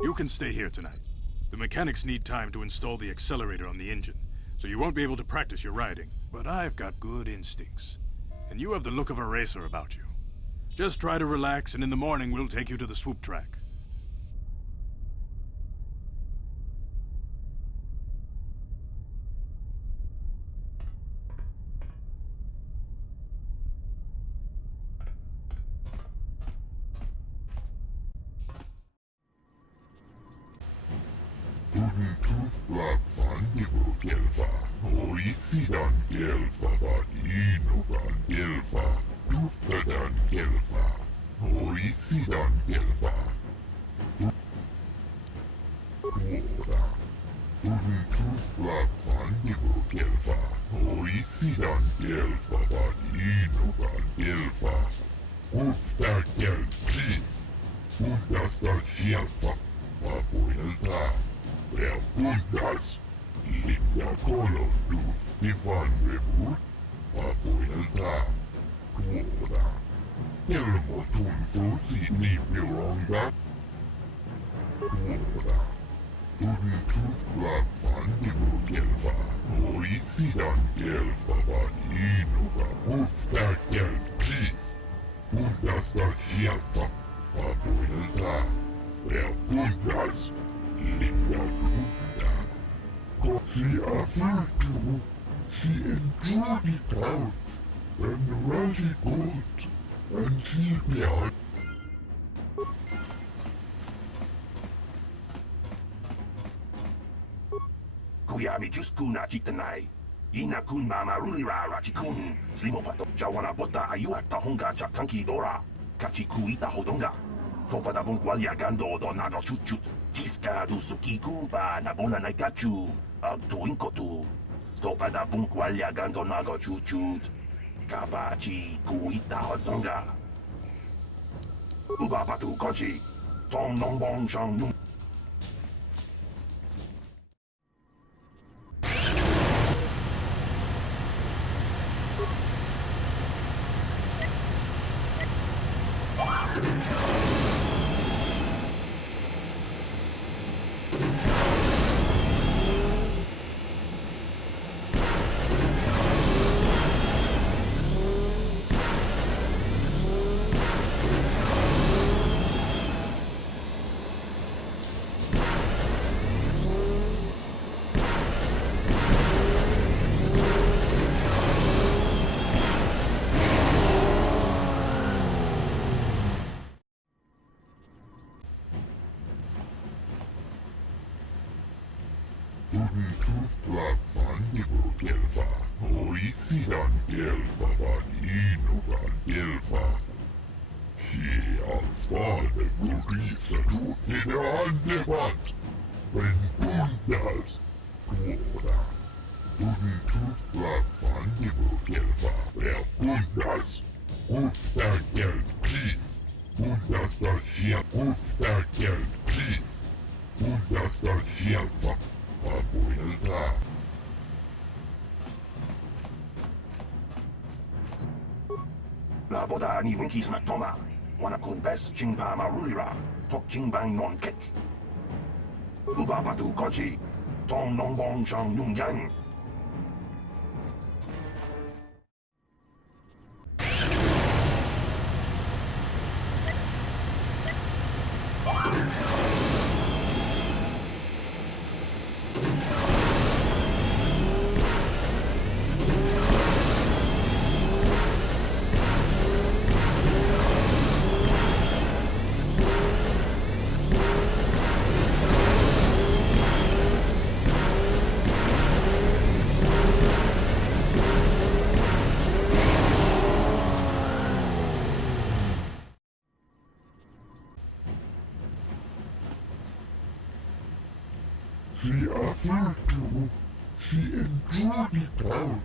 You can stay here tonight. The mechanics need time to install the accelerator on the engine, so you won't be able to practice your riding. But I've got good instincts, and you have the look of a racer about you. Just try to relax, and in the morning we'll take you to the swoop track. Kuyami just kuna chitanai. Ina kun mama rulira rachikun. Slimo pato. Jawana bota ayuata honga chakanki dora. Kachi kuita hodonga. Topada bonqualia gando donago chuchut. Tiska du suki kumpa nabona naikachu. Agtu inkotu. Topada bonqualia gando nago chuchut. Kabachi kuita hodonga. Uba patu kochi. Tom non bon shang nung. La boda ni winkis matoma. Wana kun bes chingpa marulira. Tok chingbang non kek. Uba patu kochi. Tong non bong shang nung yang. She appears to. She enjoyed it out.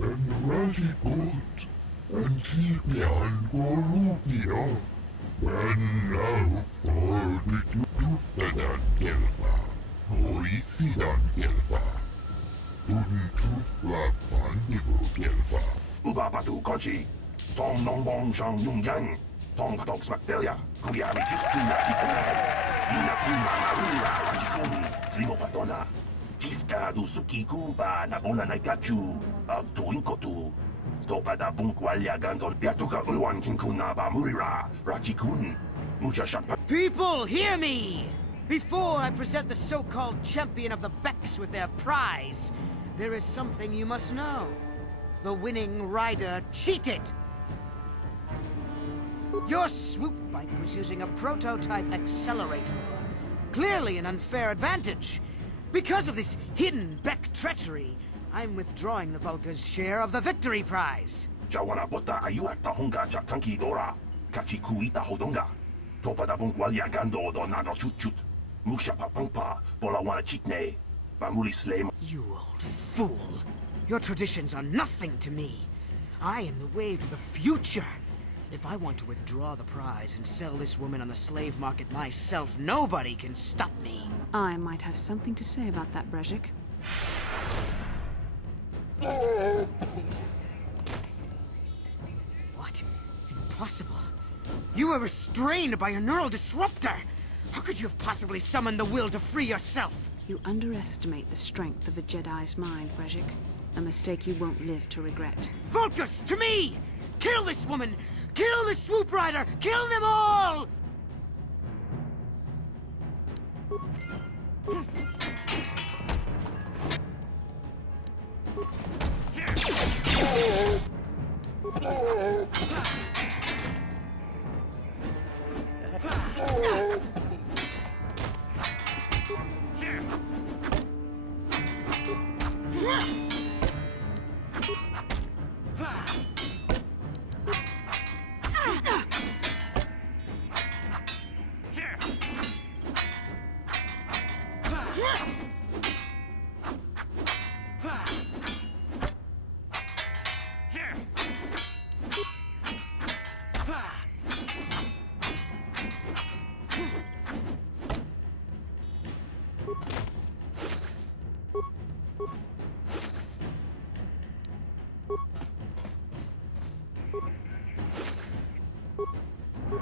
En rashi gut, en kipian korupio. When now for the tufadan gelfa, hoisidan gelfa. Tudin tufla pandigo gelfa. Ubapatu kochi. Tom non bong shang yung yang. Tom tox bacteria. Kuyami jiskuna kitanay. Ina kuma marura wajikun. Slimo patona. Jiska du suki kuba na bona na gachu. Tuin kotu. Topada bunkwalya gandon. Yatuka ulwan kinkuna ba murira. Rajikun. Mucha champa. People, hear me! Before I present the so-called champion of the Becks with their prize, there is something you must know. The winning rider cheated! Your swoop bike was using a prototype accelerator. Clearly an unfair advantage. Because of this hidden Beck treachery, I'm withdrawing the Vulca's share of the victory prize. Jawana bota ayuata honga cha kanki dora. Kachi kuita hodonga. Topada bunkwalya gando do nado chut chut. Musha papangpa bola wana chitne. Bamuli slame. You old fool! Your traditions are nothing to me. I am the wave of the future. If I want to withdraw the prize and sell this woman on the slave market myself, nobody can stop me. I might have something to say about that, Brezhik. What? Impossible. You were restrained by a neural disruptor. How could you have possibly summoned the will to free yourself? You underestimate the strength of a Jedi's mind, Brezhik. A mistake you won't live to regret. Vulcus, to me! Kill this woman! Kill the swoop rider! Kill them all!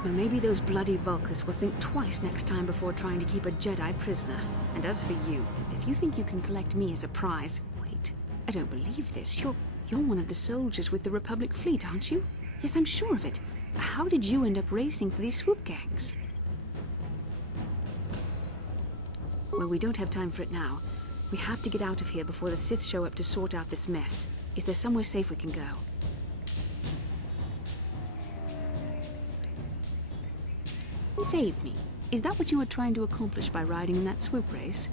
Well, maybe those bloody Vulcans will think twice next time before trying to keep a Jedi prisoner. And as for you, if you think you can collect me as a prize... Wait, I don't believe this. You're one of the soldiers with the Republic fleet, aren't you? Yes, I'm sure of it. How did you end up racing for these swoop gangs? Well, we don't have time for it now. We have to get out of here before the Sith show up to sort out this mess. Is there somewhere safe we can go? Save me. Is that what you were trying to accomplish by riding in that swoop race?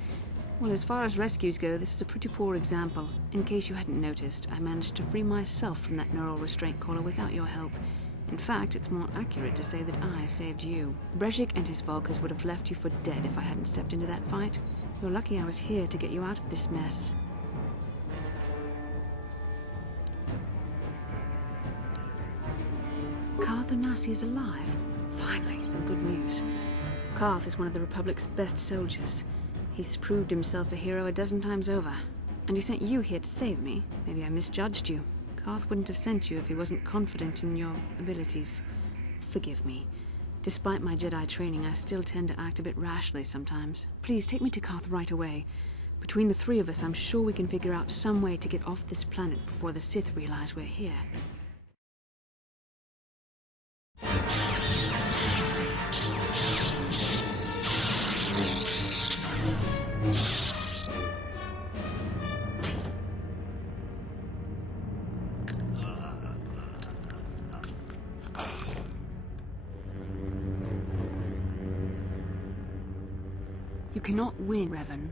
Well, as far as rescues go, this is a pretty poor example. In case you hadn't noticed, I managed to free myself from that neural restraint collar without your help. In fact, it's more accurate to say that I saved you. Brezhik and his Vulcans would have left you for dead if I hadn't stepped into that fight. You're lucky I was here to get you out of this mess. Karth Onasi is alive. Finally, some good news. Karth is one of the Republic's best soldiers. He's proved himself a hero a dozen times over. And he sent you here to save me. Maybe I misjudged you. Karth wouldn't have sent you if he wasn't confident in your abilities. Forgive me. Despite my Jedi training, I still tend to act a bit rashly sometimes. Please, take me to Karth right away. Between the three of us, I'm sure we can figure out some way to get off this planet before the Sith realize we're here. You cannot win, Revan.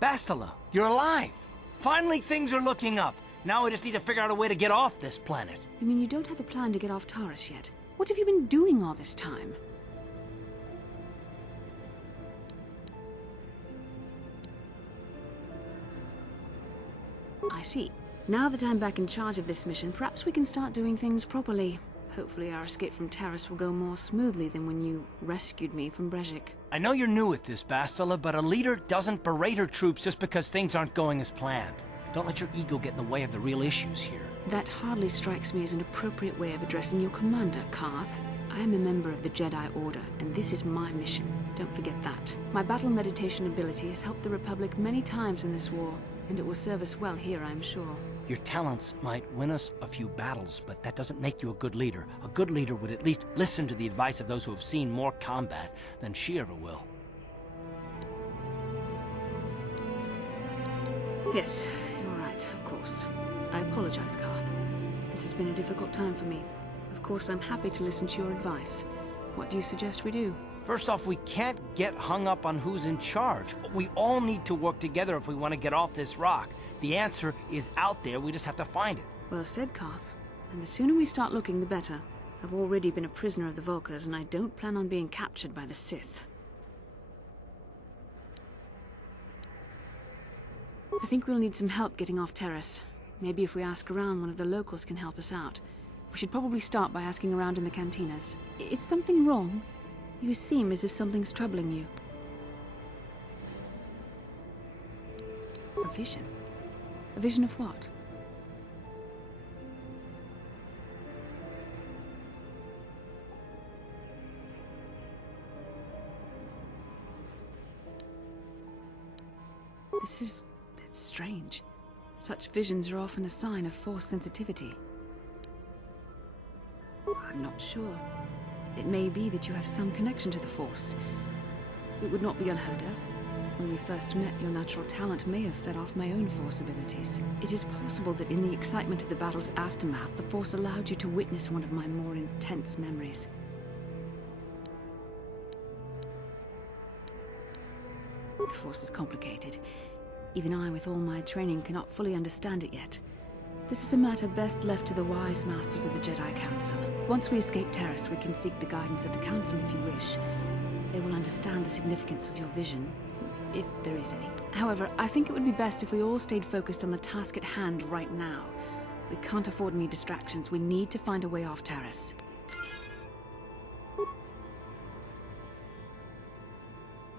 Bastila, you're alive! Finally, things are looking up. Now we just need to figure out a way to get off this planet. You mean you don't have a plan to get off Taurus yet? What have you been doing all this time? I see. Now that I'm back in charge of this mission, perhaps we can start doing things properly. Hopefully our escape from Taurus will go more smoothly than when you rescued me from Brezhik. I know you're new at this, Bastila, but a leader doesn't berate her troops just because things aren't going as planned. Don't let your ego get in the way of the real issues here. That hardly strikes me as an appropriate way of addressing your commander, Karth. I am a member of the Jedi Order, and this is my mission. Don't forget that. My battle meditation ability has helped the Republic many times in this war, and it will serve us well here, I'm sure. Your talents might win us a few battles, but that doesn't make you a good leader. A good leader would at least listen to the advice of those who have seen more combat than she ever will. Yes, you're right, of course. I apologize, Karth. This has been a difficult time for me. Of course, I'm happy to listen to your advice. What do you suggest we do? First off, we can't get hung up on who's in charge. We all need to work together if we want to get off this rock. The answer is out there, we just have to find it. Well said, Karth. And the sooner we start looking, the better. I've already been a prisoner of the Vulkars, and I don't plan on being captured by the Sith. I think we'll need some help getting off Taurus. Maybe if we ask around, one of the locals can help us out. We should probably start by asking around in the cantinas. Is something wrong? You seem as if something's troubling you. A vision? A vision of what? It's strange. Such visions are often a sign of Force sensitivity. I'm not sure. It may be that you have some connection to the Force. It would not be unheard of. When we first met, your natural talent may have fed off my own Force abilities. It is possible that in the excitement of the battle's aftermath, the Force allowed you to witness one of my more intense memories. The Force is complicated. Even I, with all my training, cannot fully understand it yet. This is a matter best left to the wise masters of the Jedi Council. Once we escape Taurus, we can seek the guidance of the Council if you wish. They will understand the significance of your vision, if there is any. However, I think it would be best if we all stayed focused on the task at hand right now. We can't afford any distractions. We need to find a way off Taurus.